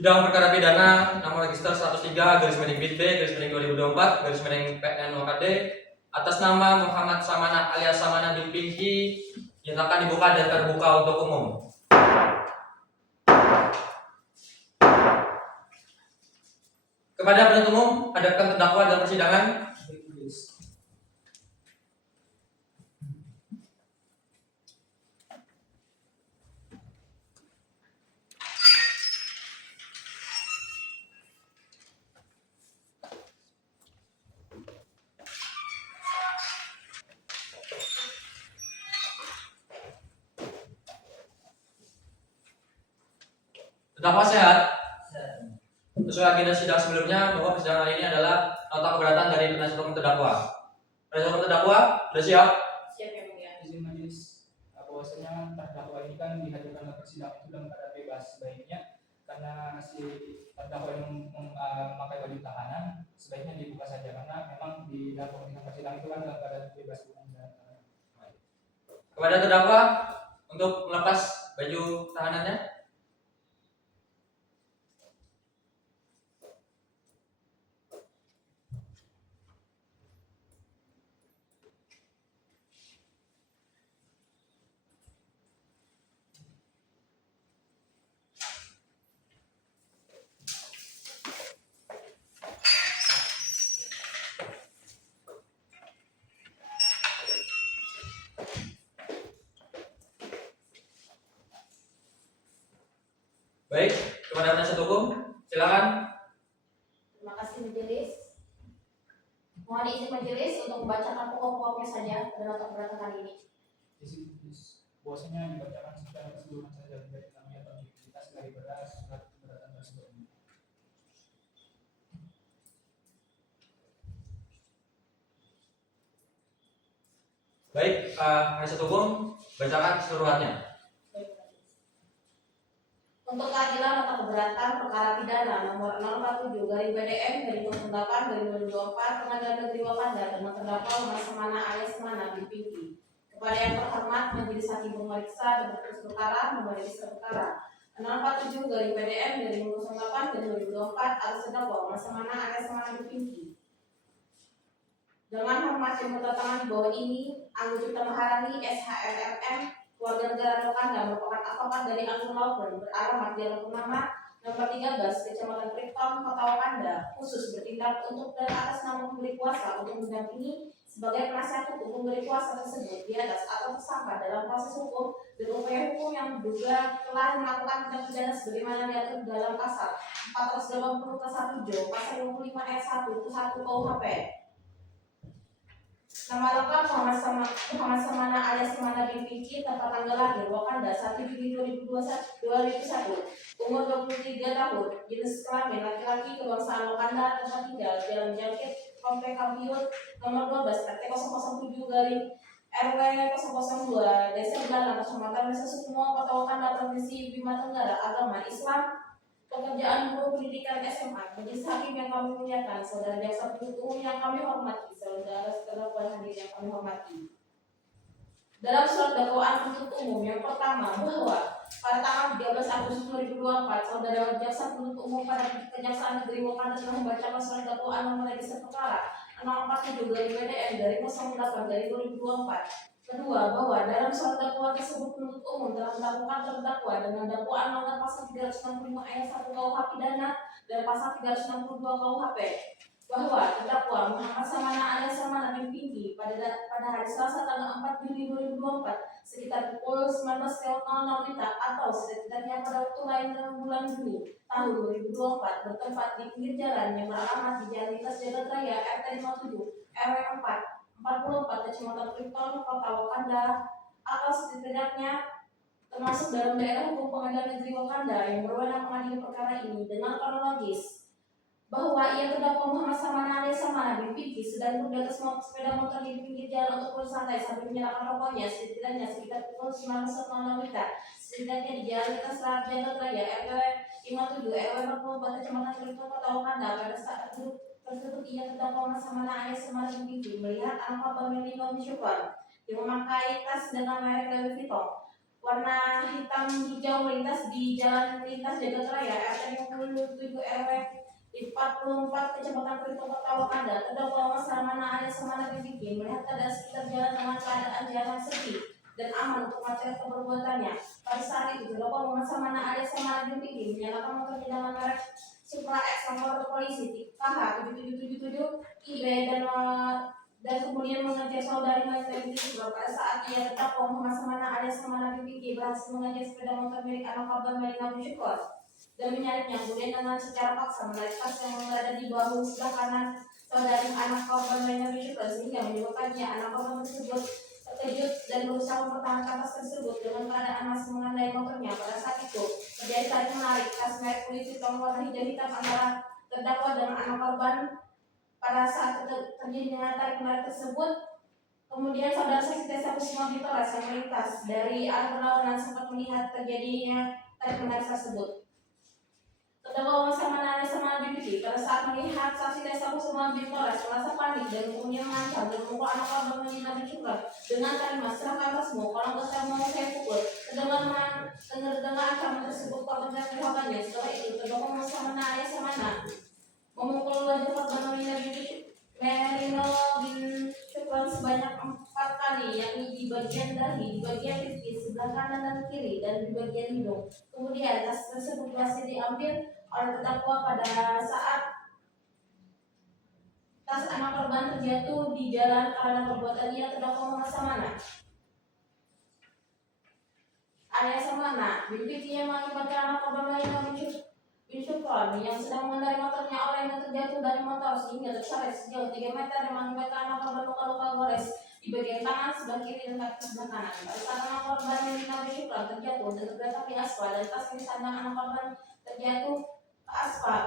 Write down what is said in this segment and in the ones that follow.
Sidang perkara pidana nomor register 103/BIT/2024/PN0KD atas nama Muhammad Samana alias Samana bin Pinky dinyatakan dibuka dan terbuka untuk umum. Kepada penuntut umum, hadapkan terdakwa dalam persidangan. Terdakwa sehat. Sesuai agenda sidang sebelumnya, bahwa persidangan hari ini adalah nota keberatan dari penasihat hukum terdakwa. Penasihat hukum terdakwa sudah siap? Siap ya, Mulia. Izin majelis, bahwasanya terdakwa ini kan dihadirkan ke persidangan itu dalam keadaan bebas. Sebaiknya karena si terdakwa ini memakai baju tahanan, sebaiknya dibuka saja karena memang di dalam pemeriksaan persidangan itu kan dalam keadaan bebas. Kepada terdakwa untuk melepas baju tahanannya. Baik, kepada penasihat hukum, silakan. Terima kasih majelis. Mohon izin majelis untuk membacakan pokok-pokoknya saja pada nota keberatan kali ini. Izin bahwasanya dibacakan secara keseluruhan saja baik kami atau kita sekali beras surat keberatan tersebut. Baik, penasihat hukum, bacakan keseluruhannya. Untuk keadilan nota keberatan perkara pidana nomor 047/BDM/08/2024 Pengadilan Negeri Wakanda dengan terdakwa Muhammad Samana alias Samana bin Pinky. Kepada yang terhormat Majelis Hakim Pemeriksa dan Berkas Perkara nomor register perkara 047/BDM/08/2024 atas terdakwa Muhammad Samana alias Samana bin Pinky. Dengan hormat yang bertentangan di bawah ini, Anggo Cipta Maharani SHRMM warga negara Wakanda merupakan advokat dari Anggun Law Firm beralamat di Jalan Purnama nomor 13 Kecamatan Kripton, Kota Wakanda, khusus bertindak untuk dan atas nama pemberi kuasa untuk mendampingi sebagai penasihat hukum pemberi kuasa tersebut di atas atau tersangka dalam proses hukum dan upaya hukum yang diduga telah melakukan tindak pidana sebagaimana diatur dalam pasal 480 ke 1 Jo pasal 55 ayat 1 ke 1 KUHP. Nama lengkap Muhammad Samana alias Samana bin Pinky, tempat tanggal lahir Wakanda 1 Juli 2001, umur 23 tahun, jenis kelamin laki-laki, kebangsaan Wakanda, tempat tinggal Jalan Jangkit, Komplek Kampiun, nomor 12 RT 007 garing RW 002 Desa Belalang, Kecamatan Desa Sukmo, Kota Wakanda, Provinsi Bima Tenggara, agama Islam. Pekerjaan guru pendidikan SMA, majelis hakim yang kami muliakan, saudara jaksa penuntut umum yang kami hormati, saudara terdakwa hadir yang kami hormati. Dalam surat dakwaan penuntut umum yang pertama bahwa pada tanggal 13 Agustus 2024, saudara jaksa penuntut umum pada Kejaksaan Negeri Wakanda telah membacakan surat dakwaan nomor register perkara 047/BDM/08/2024. Kedua, bahwa dalam surat dakwaan tersebut penuntut umum telah melakukan terdakwa dengan dakwaan melanggar pasal 365 ayat 1 KUH pidana dan pasal 362 KUHP bahwa terdakwa Muhammad Samana alias Samana bin Pinky pada hari Selasa tanggal 4 Juli 2024 sekitar pukul 19.00 atau setidaknya pada waktu lain dalam bulan Juni tahun 2024 bertempat di pinggir jalan yang beralamat di Jalan Lintas Jagat Raya RT 57 RW 44 Kecamatan Kripton, Kota Wakanda atau setidaknya termasuk dalam daerah hukum Pengadilan Negeri Wakanda yang berwenang mengadili perkara ini dengan kronologis bahwa ia terdakwa Muhammad Samana alias Samana bin Pinky sedang duduk di atas sepeda motor di pinggir jalan untuk bersantai sambil menyalakan rokoknya setidaknya sekitar pukul 19.00 setidaknya di Jalan Lintas Jagat Raya RW 57 RW 44 Kecamatan Kripton, Kota Wakanda. Pada saat duduk tersebut ia terdakwa Muhammad Samana alias Samana bin Pinky melihat anak korban Melly Syukron yang memakai tas dengan merek Louis Vuitton. warna hitam hijau melintas di jalan lintas Jagat Raya RT 57 RW di 44 Kecamatan Kriton Kota Wakanda. Terdakwa Samana alias Samana BBG melihat keadaan sekitar jalan dengan keadaan jalan sepi dan aman untuk masyarakat perbuatannya. Pada saat itu terdakwa Samana alias Samana BBG menyalakan motornya dengan merek Supra X nomor polisi KH 7777 IB dan kemudian mengejar saudari Maita binti Syukron. Pada saat ia terdakwa Muhammad Samana alias Samana BBG berhasil mengejar sepeda motor milik anak korban Melina Syukron dan menyalipnya, kemudian dengan secara paksa menarik tas yang berada di bahu sebelah kanan saudari anak korban Melina Syukron sehingga menyebabkannya anak korban tersebut terkejut dan berusaha mempertahankan tas tersebut dengan keadaan masih mengendarai motornya. Pada saat itu terjadi tarik menarik tas merek polisi warna hijau hitam antara terdakwa dan anak korban. Pada saat terjadinya tarik menarik tersebut, kemudian saudara saksi Tessa Kusuma Bitoras yang melintas dari arah berlawanan sempat melihat terjadinya tarik menarik tersebut. Terdakwa Samana Samana BBG pada saat melihat saksi Tessa Kusuma Bitoras merasa panik dan kemudian mengancam dan memukul anak korban Melina Syukron dengan kalimat serahkan tasmu, kalau nggak mau saya pukul. Terdengar ancaman tersebut korban dan keluarganya. Setelah itu terdakwa Samana Samana memukul wajah korban Melina bin Syukron sebanyak 4 kali, yakni di bagian dahi, di bagian pipi, sebelah kanan dan kiri, dan di bagian hidung. Kemudian tas tersebut berhasil diambil oleh terdakwa pada saat tas anak korban terjatuh di jalan karena perbuatan ia terdakwa Muhammad Samana alias Samana BBG yang mengakibatkan anak korban Melina bin Syukron yang sedang mengendarai motornya oleh yang terjatuh dari motor sehingga terseret sejauh 3 meter dan mengakibatkan anak korban luka-luka gores di bagian tangan sebelah kiri dan kaki sebelah kanan. Pada saat anak korban Melina bin Syukron terjatuh dan tergeletak di aspal dan tas yang disandang anak korban terjatuh ke aspal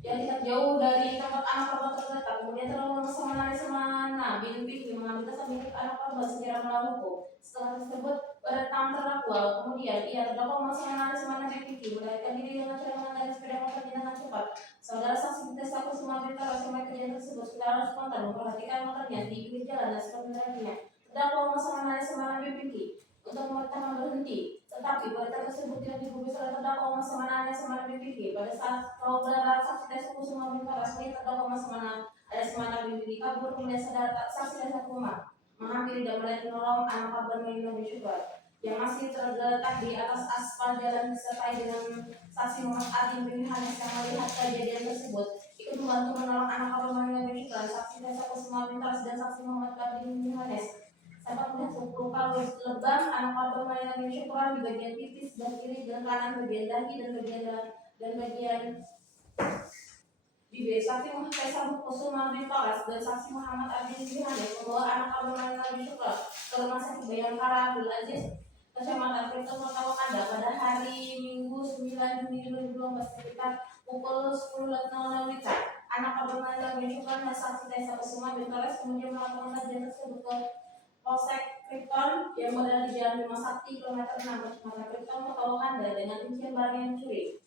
yang tidak jauh dari tempat anak korban tergeletak. Kemudian terdakwa Samana bin Fikri mengambil tas milik anak korban segera melawan hukum. Setelah tersebut bertam terdakwa, kemudian ia terdakwa Samana bin Fikri melarikan diri dengan cara mengendarai sepeda motor dengan cepat. Saudara saksi Tessa Kusuma Bitoras yang melihat kejadian tersebut secara spontan memperhatikan motornya di pinggir jalan dan sempat mendekatinya. Terdakwa Samana bin Fikri untuk memerintahkan berhenti, tetapi perintah tersebut tidak digubris oleh terdakwa Samana bin Fikri. Pada saat saudara saksi Tessa Kusuma Bitoras melihat terdakwa Samana bin Fikri kabur, kemudian saudara saksi Tessa Kusuma menghampiri dan menolong anak korban Melina bin Syukron yang masih tergeletak di atas aspal jalan disertai dengan saksi Muhammad Atin bin Hanis yang melihat kejadian tersebut ikut membantu menolong anak korban Melina bin Syukron. Saksi Tessa Kusuma Bitoras dan saksi Muhammad Atin bin Hanis sempat melihat luka lebam anak korban Melina bin Syukron di bagian pipi sebelah kiri dan kanan, bagian dahi dan bagian bibir. Saksi Tessa Kusuma Bitoras dan saksi Muhammad Atin bin Hanis membawa anak korban Melina bin Syukron ke rumah sakit Bayangkara Abdul Aziz Kecamatan Kriton Kota Wakanda pada hari Minggu 9 Juni 2012 sekitar pukul 10.00 WIB. Anak korban Melina bin Syukron dan saksi Tessa Kusuma Bitoras kemudian melakukan kajian tersebut ke Polsek Kriton yang berada di Jalan Bima Sakti kilometer 6 Kecamatan Kriton Kota Wakanda dengan rincian barang yang dicuri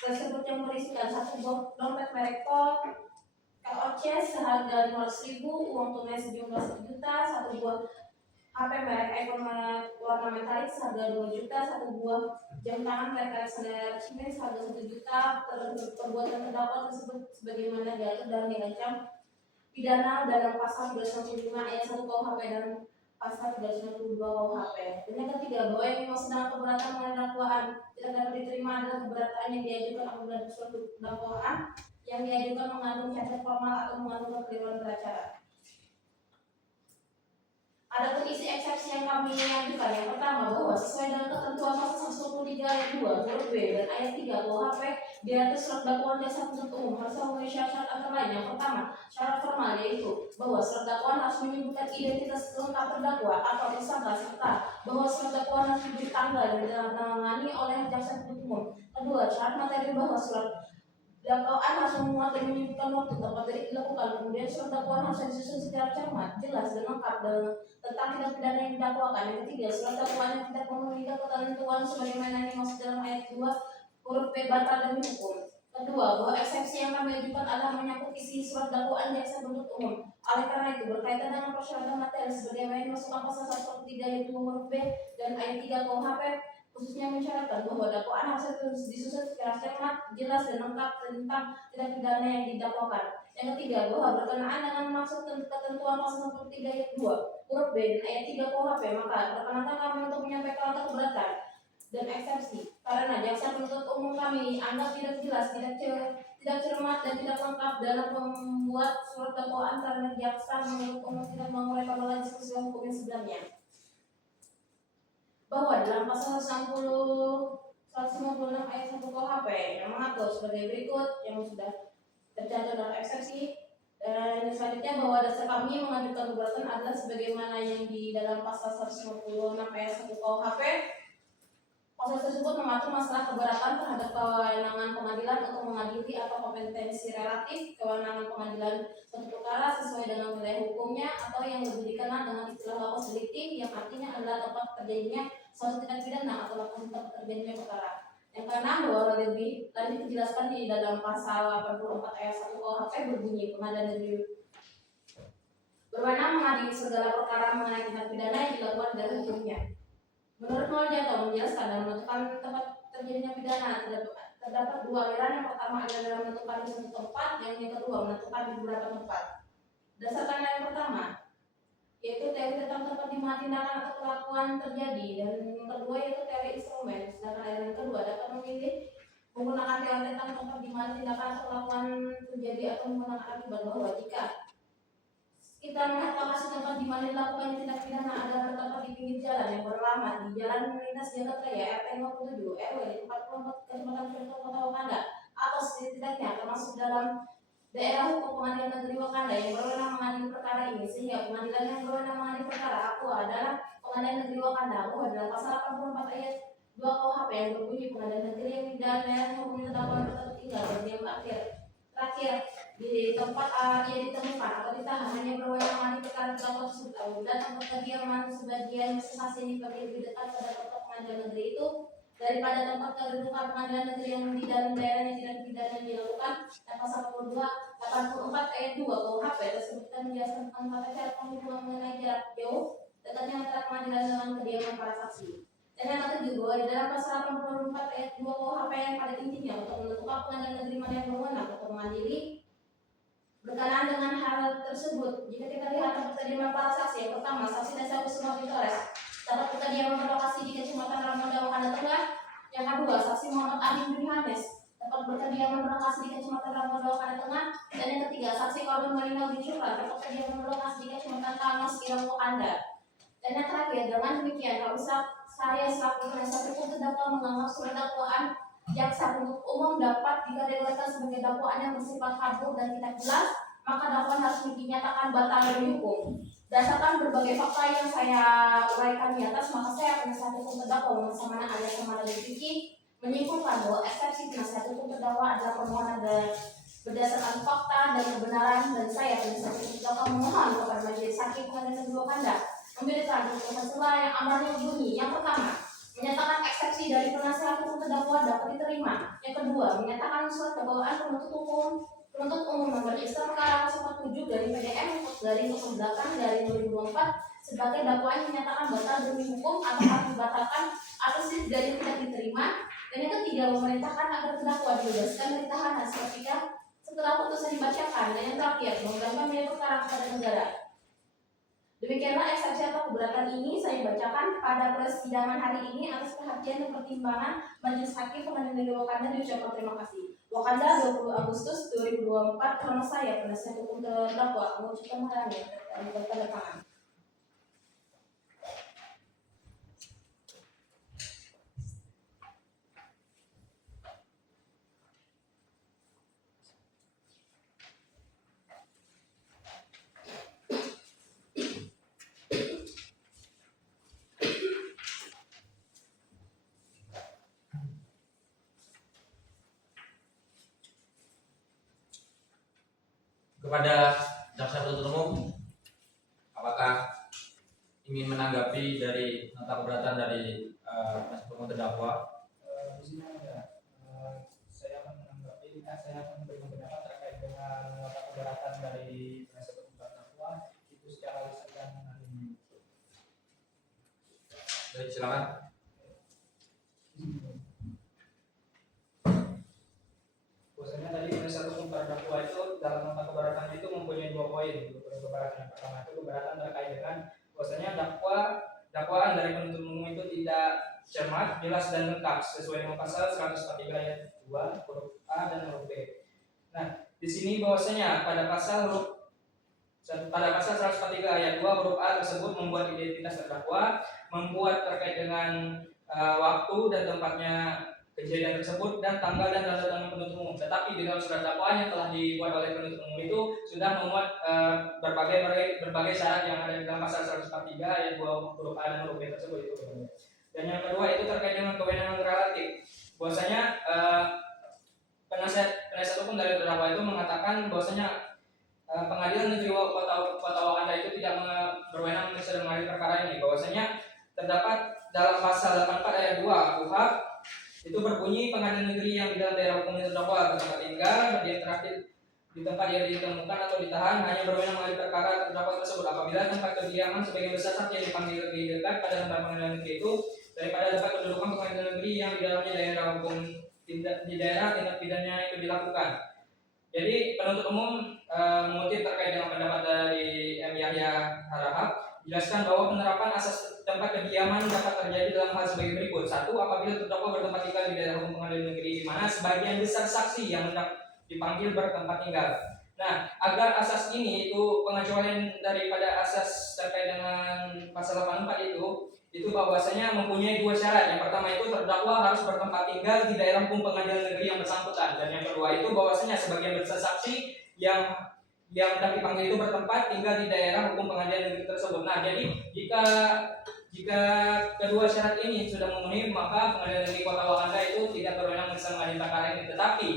tersebut yang berisikan 1 dompet merek KOC seharga 500.000, uang tunai sejumlah 1 juta, 1 buah HP merek iPhone warna metalik seharga 2 juta, 1 buah jam tangan merek Alexander Siemens seharga 1 juta. Perbuatan terdakwa tersebut sebagaimana diatur dan diancam pidana dalam pasal 395 ayat 1 KUHP dan pasal 392 KUHP. Dan yang ketiga, bahwa yang dimaksud dengan keberatan mengenai dakwaan tidak dapat diterima adalah keberatan yang diajukan apabila suatu dakwaan yang diajukan mengandung cacat formal atau mengandung kekeliruan beracara. Ada isi eksepsi yang kami ajukan. Yang pertama, bahwa sesuai dengan ketentuan pasal 123 ayat 2 huruf B dan ayat 3 KUHP diatur surat dakwaan jaksa penuntut umum harus memenuhi syarat antara lain. Yang pertama, syarat formal yaitu bahwa surat dakwaan harus menyebutkan identitas lengkap terdakwa atau tersangka serta bahwa surat dakwaan harus diberi tanggal dan ditangani oleh jaksa penuntut umum. Kedua, syarat materi bahwa surat dakwaan harus memuat dan menyebutkan waktu tempat dilakukan. Kemudian surat dakwaan harus disusun secara cermat, jelas dan lengkap tentang tindak pidana yang didakwakan. Yang ketiga, surat dakwaan yang tidak memenuhi ketentuan sebagaimana yang dimaksud dalam ayat 2 huruf B batal demi hukum. Kedua, bahwa eksepsi yang kami ajukan adalah menyangkut isi surat dakwaan jaksa penuntut umum. Oleh karena itu, berkaitan dengan persyaratan materi sebagaimana dimasukkan pasal 103 ayat 2 huruf B dan ayat 3 KUHP, khususnya mensyaratkan bahwa dakwaan harus disusun secara cermat, jelas dan lengkap tentang tindak pidana yang didakwakan. Yang ketiga, bahwa berkenaan dengan maksud ketentuan pasal 103 ayat 2 huruf B dan ayat 3 KUHP, maka perkenankan kami untuk menyampaikan nota keberatan dan eksepsi karena jaksa penuntut umum kami anggap tidak jelas, tidak cermat dan tidak lengkap dalam membuat surat dakwaan karena jaksa penuntut umum tidak mengurai pada diskusi hukum yang sebelumnya. Bahwa dalam pasal 156 ayat 1 KUHP yang mengatur sebagai berikut yang sudah tercantum dalam eksepsi. Dan selanjutnya bahwa dasar kami mengajukan keberatan adalah sebagaimana yang di dalam pasal 156 ayat 1 KUHP. Pasal tersebut mengatur masalah keberatan terhadap kewenangan pengadilan untuk mengadili atau kompetensi relatif kewenangan pengadilan suatu perkara sesuai dengan wilayah hukumnya atau yang lebih dikenal dengan istilah lokus delikti yang artinya adalah tempat terjadinya suatu tindak pidana atau tempat terjadinya perkara. Yang keenam, bahwa lebih lanjut dijelaskan di dalam pasal 84 ayat 1 KUHP berbunyi pengadilan negeri berwenang mengadili segala perkara mengenai tindak pidana yang dilakukan dari hukumnya. Menurut Mulyato menjelaskan dalam menentukan tempat terjadinya pidana terdapat dua aliran. Yang pertama adalah dalam menentukan di suatu tempat, yang kedua menentukan di beberapa tempat. Berdasarkan yang pertama, yaitu teori tentang tempat di mana tindakan atau kelakuan terjadi, dan yang kedua yaitu teori instrumen. Sedangkan aliran kedua dapat memilih menggunakan teori tentang tempat di mana tindakan atau kelakuan terjadi atau menggunakan akibat, bahwa jika kita melihat lokasi tempat di mana dilakukan tindak pidana adalah terdapat di pinggir jalan yang beralamat di Jalan Lintas Jagat Raya RT 57 RW 44 Kecamatan Tirto Kota Wakanda, atau setidaknya termasuk dalam daerah hukum Pengadilan Negeri Wakanda yang berwenang mengadili perkara ini, sehingga pengadilan yang berwenang mengadili perkara aku adalah Pengadilan Negeri Wakanda. Adalah pasal 84 ayat 2 KUHP yang berbunyi pengadilan negeri yang di daerah hukum terdakwa bertempat tinggal dan yang terakhir di tempat ia ditemukan atau ditahan hanya berwenang mengadili perkara terdakwa tersebut apabila tempat kediaman sebagian saksi ini lebih dekat pada tempat pengadilan negeri itu daripada tempat kedudukan pengadilan negeri yang di dalam daerah yang tidak pidana yang dilakukan. Dan pasal 84 ayat 2 KUHP tersebut menjelaskan tentang tata cara penghitungan mengenai jarak jauh dekatnya antara pengadilan dengan kediaman para saksi. Dan yang ketujuh, bahwa di dalam pasal 84 ayat 2 KUHP yang pada intinya untuk menentukan pengadilan negeri mana yang berwenang untuk mengadili berkenaan dengan hal tersebut. Jika kita lihat tempat kediaman para saksi, yang pertama saksi Desa Kusuma Vitores dapat kediaman berlokasi di Kecamatan Ramoda Wakanda Tengah. Yang kedua, saksi Muhammad Adi Brihanes dapat berkediaman berlokasi di Kecamatan Ramoda Wakanda Tengah. Dan yang ketiga, saksi korban Marina Bicuka dapat kediaman berlokasi di Kecamatan Tamas Irang Wakanda. Dan yang terakhir, dengan demikian saya selaku penasihat hukum terdakwa menganggap surat dakwaan jaksa penuntut umum dapat dikategorikan sebagai dakwaan yang bersifat kabur dan tidak jelas, maka dakwaan harus dinyatakan batal demi hukum. Berdasarkan berbagai fakta yang saya uraikan di atas, maka saya penasihat hukum terdakwa bersama alias Samara dan Vicky menyimpulkan bahwa eksepsi penasihat hukum terdakwa adalah permohonan berdasarkan fakta dan kebenaran, dan saya penasihat hukum terdakwa memohon kepada majelis hakim Pengadilan Negeri Wakanda memilihkan putusan selah yang amarnya bunyi. Yang pertama, menyatakan eksepsi dari penasihat hukum terdakwa dapat diterima. Yang kedua, menyatakan surat dakwaan penuntut umum nomor register perkara 07 dari PDM dari 08 dari 2024 sebagai dakwaan yang menyatakan batal demi hukum atau harus dibatalkan atau dari tidak diterima. Dan yang ketiga, memerintahkan agar terdakwa dibebaskan dari tahanan setelah putusan dibacakan. Dan yang terakhir, mengembalikan nilai perkara kepada negara. Demikianlah eksepsi atau keberatan ini saya bacakan pada persidangan hari ini atas perhatian dan pertimbangan Majelis Hakim Pengadilan Negeri Wakanda. Diucapkan terima kasih. Wakanda 20 Agustus 2024. Karena saya penasihat hukum terdakwa mengucapkan halangan dan tanda tangan. Kepada jaksa penuntut umum, apakah ingin menanggapi dari nota keberatan dari penasihat hukum terdakwa? Di sini ada, saya akan menanggapi cermat, jelas dan lengkap sesuai dengan pasal 143 ayat 2 huruf A dan huruf B. Nah, di sini bahwasanya pada pasal 143 ayat 2 huruf A tersebut membuat identitas terdakwa, membuat terkait dengan waktu dan tempatnya kejadian tersebut, dan tanggal dan tanda tangan penuntut umum. Tetapi di dalam surat dakwaan yang telah dibuat oleh penuntut umum itu sudah memuat berbagai syarat yang ada di dalam pasal 143 ayat 2 huruf A dan huruf B tersebut itu. Dan yang kedua itu terkait dengan kewenangan relatif. Bahwasanya penasihat hukum dari terdakwa itu mengatakan bahwasanya pengadilan negeri Kota Wakanda itu tidak berwenang memeriksa dan mengadili perkara ini. Bahwasanya terdapat dalam pasal 84 ayat 2 KUHP itu berbunyi pengadilan negeri yang di dalam daerah hukum terdakwa bertempat tinggal, berdiam terakhir di tempat yang ditemukan atau ditahan hanya berwenang mengadili perkara terdakwa tersebut apabila tempat kediaman sebagai bersaksi yang dipanggil lebih dekat pada lembaga pengadilan negeri itu daripada tempat kedudukan pengadilan negeri yang di dalamnya daerah hukum di daerah tindak pidana itu dilakukan. Jadi penuntut umum mengutip terkait dengan pendapat dari M. Yahya Harahap jelaskan bahwa penerapan asas tempat kediaman dapat terjadi dalam hal sebagai berikut. 1. Apabila terdakwa bertempat tinggal di daerah hukum pengadilan negeri di mana sebagian besar saksi yang hendak dipanggil bertempat tinggal. Nah, agar asas ini itu pengecualian daripada asas terkait dengan pasal 84 itu bahwasanya mempunyai dua syarat. Yang pertama itu terdakwa harus bertempat tinggal di daerah hukum pengadilan negeri yang bersangkutan, dan yang kedua itu bahwasanya sebagian besar saksi yang hendak dipanggil itu bertempat tinggal di daerah hukum pengadilan negeri tersebut. Nah, jadi jika kedua syarat ini sudah memenuhi, maka pengadilan negeri Kota Wakanda itu tidak berwenang bisa mengadili perkara ini. Tetapi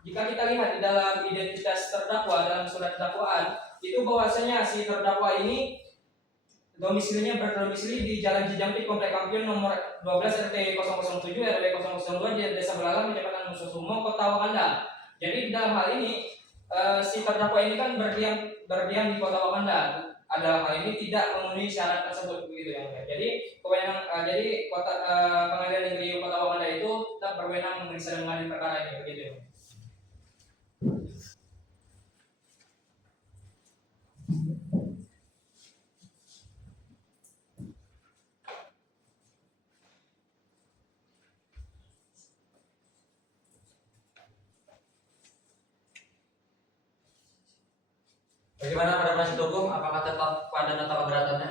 jika kita lihat di dalam identitas terdakwa dalam surat dakwaan itu bahwasanya si terdakwa ini domisilinya berdomisili di Jalan Cijampit Komplek Kampiun nomor 12 RT 007 RW 002 di Desa Belalang Kecamatan Nususumo Kota Wakanda. Jadi dalam hal ini si terdakwa ini kan berdiam di Kota Wakanda. Dalam hal ini tidak memenuhi syarat tersebut begitu ya. Jadi pengadilan negeri Kota Wakanda itu tetap berwenang memeriksa dan mengadili perkara ini begitu ya. Bagaimana pada penasihat hukum? Apakah tetap pada nota keberatannya?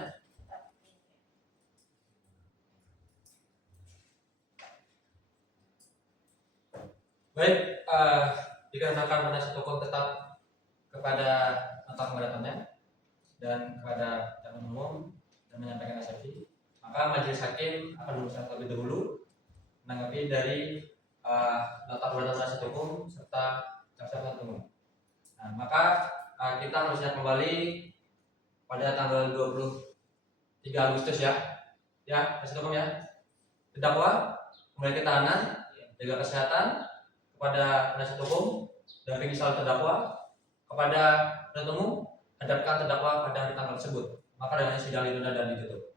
Baik, dikarenakan penasihat hukum tetap kepada nota keberatannya dan kepada jaksa umum dan menyampaikan eksepsi, maka majelis hakim akan berusaha terlebih dahulu menanggapi dari nota keberatan penasihat hukum serta jaksa penuntut umum. Nah, maka kita harusnya kembali pada tanggal 23 Agustus ya, penasihat hukum ya. Terdakwa kembali ke tahanan, jaga kesehatan kepada penasihat hukum dan misal terdakwa kepada penuntut umum, hadapkan terdakwa pada hari tanggal tersebut. Maka dengan sidang ditunda dan ditutup.